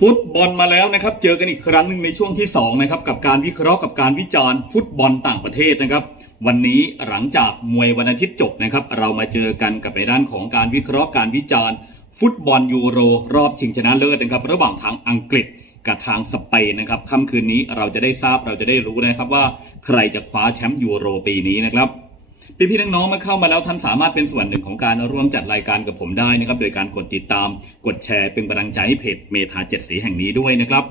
ฟุตบอลมาแล้วนะครับ เจอกันอีกครั้งหนึ่งในช่วงที่2นะครับกับการวิเคราะห์กับการวิจารณ์ฟุตบอลต่างประเทศนะครับ วันนี้หลังจากมวยวันอาทิตย์จบนะครับ เรามาเจอกันกับในด้านของการวิเคราะห์การวิจารณ์ ฟุตบอลยูโร รอบชิงชนะเลิศนะครับ ระหว่างทางอังกฤษกับทางสเปนนะครับค่ำคืนนี้เราจะได้ทราบเราจะได้รู้นะครับว่าใครจะคว้าแชมป์ยูโรปีนี้นะครับ พี่พี่ๆน้องๆเมื่อเข้ามาแล้วท่านสามารถเป็นส่วนหนึ่งของการร่วมจัดรายการกับผมได้นะครับ โดยการกดติดตามกดแชร์เป็นกำลังใจให้เพจเมทาเจ็ดสีแห่งนี้ด้วยนะครับ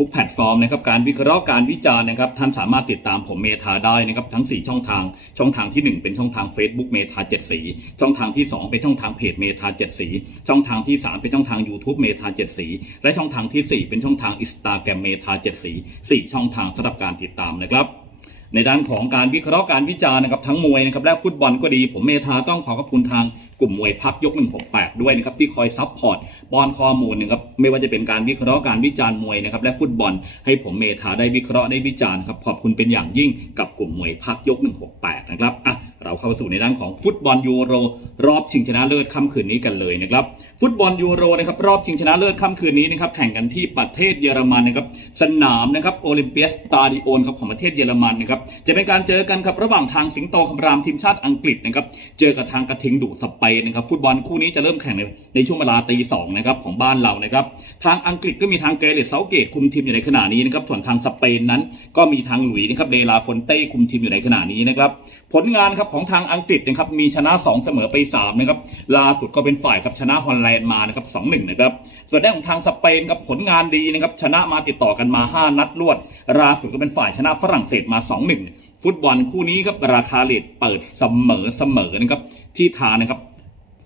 ทุกแพลตฟอร์มนะครับการวิเคราะห์การวิจารณ์นะครับท่านสามารถติดตามผมเมทาได้นะครับทั้ง 4 ช่องทาง ช่องทางทีหนึ่1 เป็นช่องทาง Facebook เมทาเจ็ดสีช่องทางที่ 2 เป็นช่องทางเพจเมทาเจ็ดสีช่องทางที่ 3 เป็นช่องทาง YouTube เมทาเจ็ดสีและช่องทางทีสี่ 4 เป็นช่องทางอินสตาแกรมเมทาเจ็ดสีสี่ช่องทางสำหรับการติดตามนะครับ ในด้านของการวิเคราะห์การวิจารณ์นะครับทั้งมวยนะครับและฟุตบอลก็ดี ผมเมธาต้องขอขอบคุณทางกลุ่มมวยพักยก168ด้วยนะครับที่คอยซับพอร์ตบอลข้อมูลนะครับไม่ว่าจะเป็นการวิเคราะห์การวิจารณ์มวยนะครับและฟุตบอล ให้ผมเมธาได้วิเคราะห์ได้วิจารณ์ครับขอบคุณเป็นอย่างยิ่งกับกลุ่มมวยพักยก168นะครับอะ เราเข้าสู่ในด้านของฟุตบอลยูโร รอบชิงชนะเลิศค่ำคืนนี้กันเลยนะครับ ฟุตบอลยูโรนะครับรอบชิงชนะเลิศค่ำคืนนี้นะครับแข่งกันที่ประเทศเยอรมันนะครับสนามนะครับโอลิมเปียสตาดิโอนครับของประเทศเยอรมันนะครับจะเป็นการเจอกันครับระหว่างทางสิงโตคำรามทีมชาติอังกฤษนะครับเจอกับทางกระทิงดุสเปนนะครับฟุตบอลคู่นี้จะเริ่มแข่งในในช่วงเวลาตีสองนะครับของบ้านเรานะครับทางอังกฤษก็มีทางเกเรตเซาเกตคุมทีมอยู่ในขณะนี้นะครับส่วนทางสเปนนั้น ก็มีทางหลุยส์นะครับเดลาฟอนเต้คุมทีมอยู่ในขณะนี้นะครับผลงานครับของทางอังกฤษนะครับมีชนะ 2 เสมอไป3นะครับล่าสุดก็เป็นฝ่ายครับชนะฮอลแลนด์มานะครับ2-1นะครับส่วนด้านของทางสเปนครับผลงานดีนะครับชนะมาติดต่อกันมา 5 นัดรวดล่าสุดก็เป็นฝ่ายชนะฝรั่งเศสมา 2-1 ฟุตบอลคู่นี้ครับราคาเลทเปิดเสมอเสมอนะครับที่ทางนะครับ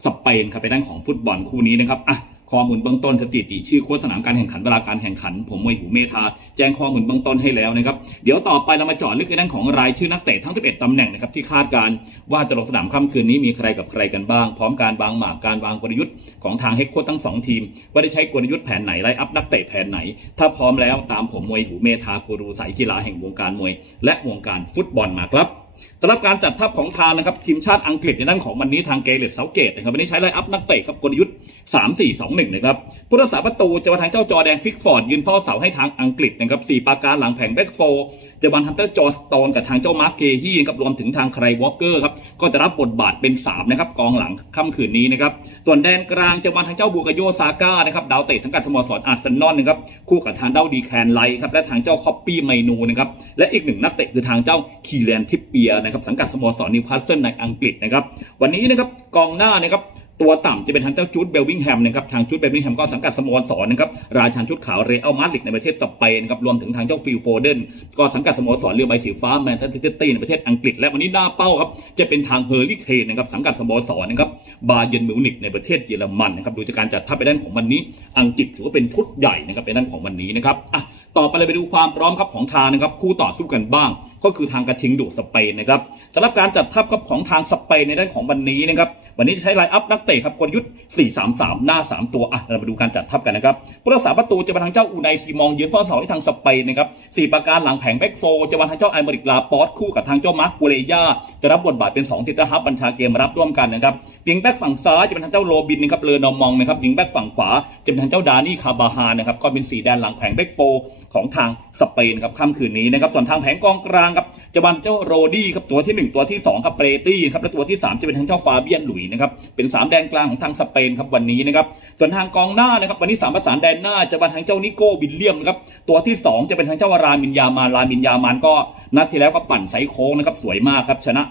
สเปนครับไปด้านของฟุตบอลคู่นี้นะครับอะ ข้อมูลเบื้องต้นสถิติชื่อโค้ชสนามการแข่งขันเวลาการแข่งขัน ผมมวยหูเมธาแจ้งข้อมูลเบื้องต้นให้แล้วนะครับเดี๋ยวต่อไปเรามาเจาะลึกในด้านของรายชื่อนักเตะทั้ง 11ตำแหน่งนะครับที่คาดการว่าจะลงสนามค่ำคืนนี้มีใครกับใครกันบ้าง พร้อมการวางหมากการวางกลยุทธ์ของทางเฮดโค้ชทั้งสองทีม ว่าได้ใช้กลยุทธ์แผนไหนไล่อัพนักเตะแผนไหน ถ้าพร้อมแล้วตามผมมวยหูเมธากูรูสายกีฬาแห่งวงการมวย และวงการฟุตบอลมาครับ สำหรับการจัดทัพของทางนะครับทีมชาติอังกฤษในด้านของวันนี้ทางเกเรตเซาเกตนะครับวันนี้ใช้ไลน์อัพนักเตะครับกลยุทธ์ 3 4 2 1นะครับผู้รักษาประตูจะมาทางเจ้าจอแดนฟิกฟอร์ดยืนเฝ้าเสาให้ทางอังกฤษนะครับสี่ปาการหลังแผงแบ็กโฟจะบันฮันเตอร์จอสโตนกับทางเจ้ามาร์คเกฮีนะครับรวมถึงทางใครวอลเกอร์ครับก็จะรับบทบาทเป็น3นะครับกองหลังค่ำคืนนี้นะครับส่วนแดนกลางจะมาทางเจ้าบูกาโยซาก้านะครับดาวเตะสังกัดสโมสรอาร์เซนอลนะครับคู่กับทางเจ้าดีแคนไลท์ครับและทางเจ้าคอปปี้ไมนูนะครับและอีกหนึ่งนักเตะคือทางเจ้าคีแลนทิปเปียนะครับสังกัดสโมสรนิวคาสเซิลในอังกฤษนะครับวันนี้นะครับกองหน้านะครับ ตัวต่ำจะเป็นทางเจ้าจูดเบลวิงแฮมนะครับทางจูดเบลวิงแฮมก็สังกัดสโมสรนะครับราชันชุดขาวเรอัลมาดริดในประเทศสเปนครับรวมถึงทางเจ้าฟิลโฟเดนก็สังกัดสโมสรเรือใบสีฟ้าแมนเชสเตอร์ซิตี้ในประเทศอังกฤษและวันนี้หน้าเป้าครับจะเป็นทางเฮอร์รี่เคนนะครับสังกัดสโมสรนะครับบาเยร์นมิวนิกในประเทศเยอรมันนะครับดูจากการจัดทัพไปด้านของวันนี้ อังกฤษถือว่าเป็นชุดใหญ่นะครับไปด้านของวันนี้นะครับอะต่อไปเลยไปดูความพร้อมครับของทางนะครับคู่ต่อสู้กันบ้าง ก็คือทางกระทิงดุสเปนนะครับสำหรับการจัดทัพครับของทางสเปนในด้านของวันนี้นะครับวันนี้ใช้ไลน์อัพนักเตะครับกลยุทธ์ 4-3-3 หน้า 3 ตัวอะเรามาดูการจัดทัพกันนะครับผู้รักษาประตูจะมาทางเจ้าอูไนซีมองยืนเฝ้าเสาให้ทางสเปนนะครับสี่ประการหลังแผงแบ็กโฟจะมาทางเจ้าไอเมริกลาปอสคู่กับทางเจ้ามาร์กูเลยาจะรับบทบาทเป็น2ทิตฮับบัญชาเกมรับร่วมกันนะครับยิงแบ็กฝั่งซ้ายจะเป็นทางเจ้าโรบินนะครับเลอนอมองนะครับยิงแบ็กฝั่งขวาจะเป็นทางเจ้าดานี่คาบาฮานะครับก็เป็นสีแดนหลังแผงแบ็กโฟของทางสเปนครับค่ำคืนนี้นะครับส่วนทางแผงกองกลางครับจะมาเจ้าโรดี้ครับตัวที่หนึ่งตัวที่สองครับเปรตี้ครับและตัวที่สามจะเป็นทางเจ้าฟาเบียนหลุยนะครับเป็นสามแดนกลางของทางสเปนครับวันนี้นะครับส่วนทางกองหน้านะครับวันนี้สามประสานแดนหน้าจะมาทางเจ้านิโก้วิลเลียมนะครับตัวที่สองจะเป็นทางเจ้ารามินยามานรามินยามานก็นัดที่แล้วก็ปั่นไซโค้งนะครับสวยมากครับชนะ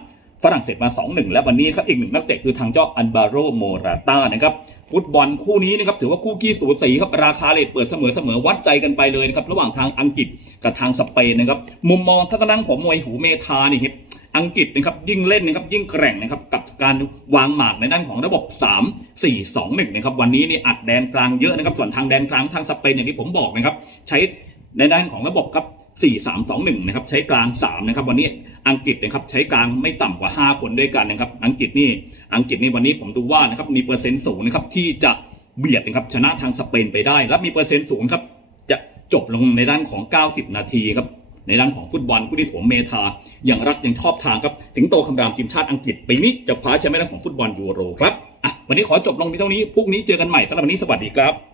ฝรั่งเศสมา 2-1 และวันนี้ครับอีกหนึ่งนักเตะคือทางเจ้าอันบาโรโมราตานะครับฟุตบอลคู่นี้นะครับถือว่าคู่ขี้สูสีครับราคาเลทเปิดเสมอเสมอวัดใจกันไปเลยนะครับระหว่างทางอังกฤษกับทางสเปนนะครับมุมมองทัศนะของมวยหูเมธานี่ครับอังกฤษนะครับยิ่งเล่นนะครับยิ่งแกร่งนะครับกับ การวางหมากในด้านของระบบ 3 4 2 1นะครับวันนี้นี่อัดแดนกลางเยอะนะครับส่วนทางแดนกลางทางสเปนอย่างที่ผมบอกนะครับใช้ในด้านของระบบครับ4 3 2 1นะครับใช้กลาง3นะครับวันนี้อังกฤษนะครับใช้กลางไม่ต่ำกว่า 5 คนด้วยกันนะครับอังกฤษนี่อังกฤษนี่วันนี้ผมดูว่านะครับมีเปอร์เซ็นต์สูงนะครับที่จะเบียดนะครับชนะทางสเปนไปได้ และมีเปอร์เซ็นต์สูงครับจะจบลงในด้านของ 90 นาทีครับ ในด้านของฟุตบอลผู้ที่สวมเมทาอย่างรักยังชอบทางครับถึงโตคำรามทีมชาติอังกฤษปีนี้จะคว้าแชมป์ในด้านของฟุตบอลยูโรครับอะวันนี้ขอจบลงที่เท่านี้พรุ่งนี้เจอกันใหม่สำหรับวันนี้สวัสดีครับ